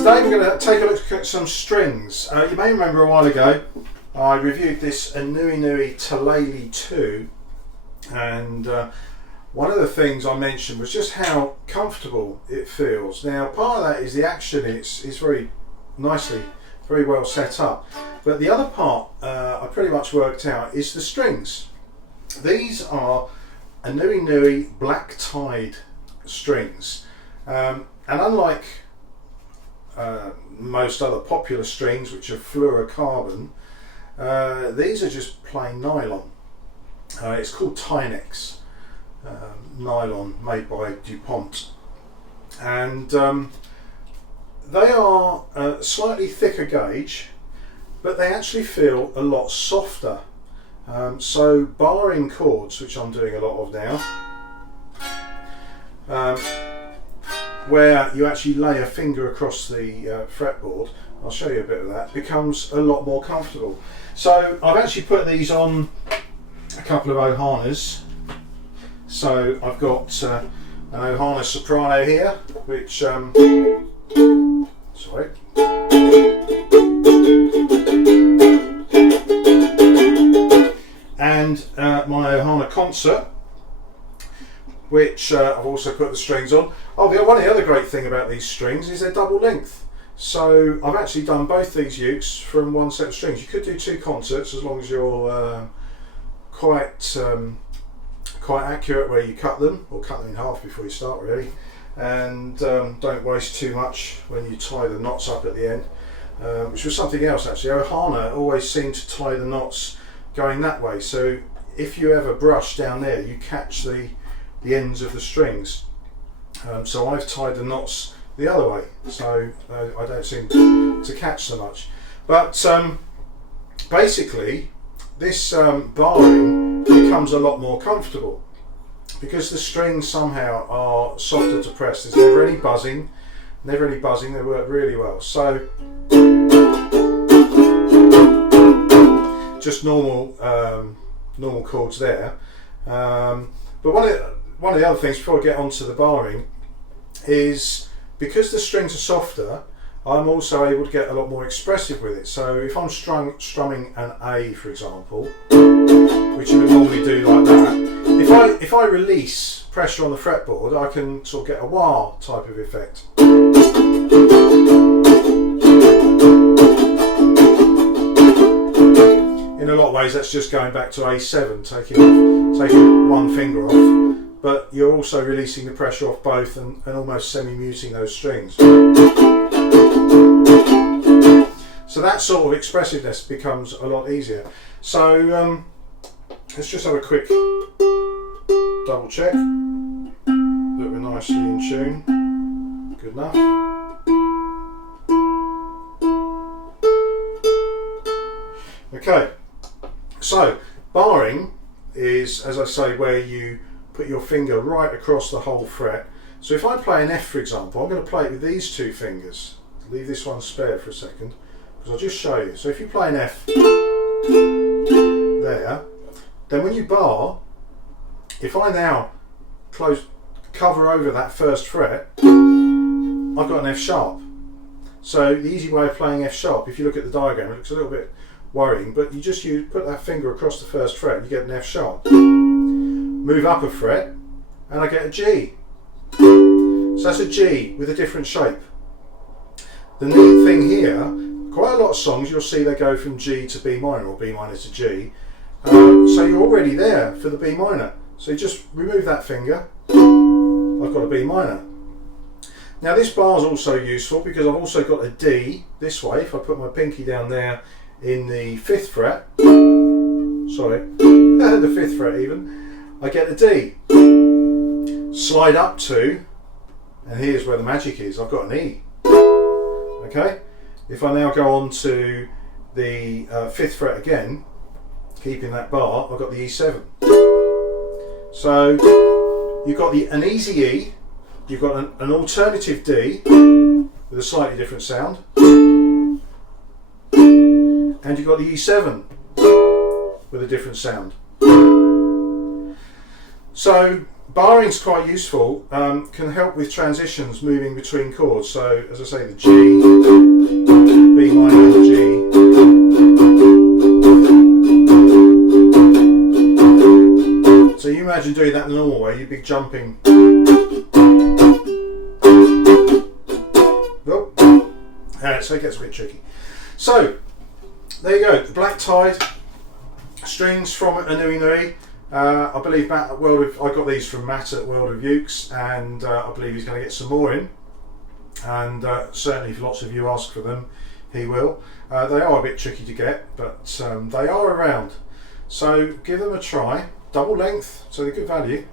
Today we're going to take a look at some strings. You may remember a while ago I reviewed this aNueNueNue Ukulele 2, and one of the things I mentioned was just how comfortable it feels. Now, part of that is the action is very nicely, very well set up, but the other part I pretty much worked out is the strings. These are aNueNueNue black tied strings, and unlike most other popular strings which are fluorocarbon, these are just plain nylon. It's called Tynex nylon, made by DuPont, and they are slightly thicker gauge, but they actually feel a lot softer. So barring chords, which I'm doing a lot of now, where you actually lay a finger across the fretboard, I'll show you a bit of that, becomes a lot more comfortable. So I've actually put these on a couple of Ohanas. So I've got an Ohana soprano here, which sorry. And my Ohana concert, which I've also put the strings on. Oh, one of the other great thing about these strings is they're double length. So I've actually done both these ukes from one set of strings. You could do two concerts as long as you're quite accurate where you cut them, or cut them in half before you start really, and don't waste too much when you tie the knots up at the end, which was something else actually. Ohana always seemed to tie the knots going that way, so if you ever brush down there you catch the ends of the strings. So I've tied the knots the other way, so I don't seem to catch so much. But basically this barring becomes a lot more comfortable because the strings somehow are softer to press. There's never any buzzing, they work really well. So just normal chords there. But one of the other things before I get onto the barring is, because the strings are softer, I'm also able to get a lot more expressive with it. So if I'm strumming an A, for example, which you would normally do like that, if I release pressure on the fretboard, I can sort of get a wah type of effect. In a lot of ways that's just going back to A7, taking one finger off, but you're also releasing the pressure off both and almost semi-muting those strings. So that sort of expressiveness becomes a lot easier. So let's just have a quick double check that we're nicely in tune. Good enough. Okay, so barring is, as I say, where you put your finger right across the whole fret. So if I play an F, for example, I'm going to play it with these two fingers. Leave this one spare for a second, because I'll just show you. So if you play an F there, then when you bar, if I now cover over that first fret, I've got an F sharp. So the easy way of playing F sharp, if you look at the diagram, it looks a little bit worrying, but you just put that finger across the first fret and you get an F sharp. Move up a fret and I get a G. So that's a G with a different shape. The neat thing here, quite a lot of songs you'll see they go from G to B minor or B minor to G. So you're already there for the B minor. So you just remove that finger, I've got a B minor. Now this bar is also useful because I've also got a D this way. If I put my pinky down there in the 5th fret, sorry, the 5th fret even, I get a D. Slide up to, and here's where the magic is, I've got an E. Okay, if I now go on to the 5th fret again, keeping that bar, I've got the E7. So you've got an easy E, you've got an alternative D with a slightly different sound, and you've got the E7 with a different sound. So Barring's quite useful, can help with transitions moving between chords. So as I say, the G, B minor, G. So you imagine doing that the normal way, you'd be jumping. Oh. So it gets a bit tricky. So there you go, the Black Tide strings from aNueNueNue. I believe Matt at World of, I got these from Matt at World of Ukes, and I believe he's going to get some more in, and certainly if lots of you ask for them, he will. They are a bit tricky to get, but they are around, so give them a try. Double length, so they're good value,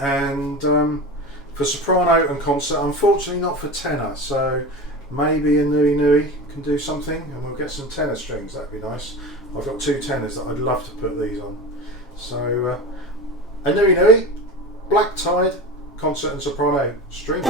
and for soprano and concert, unfortunately not for tenor, so maybe aNueNueNue can do something and we'll get some tenor strings. That'd be nice. I've got 2 tenors that I'd love to put these on. So aNueNueNue, Black Tide, concert and soprano strings.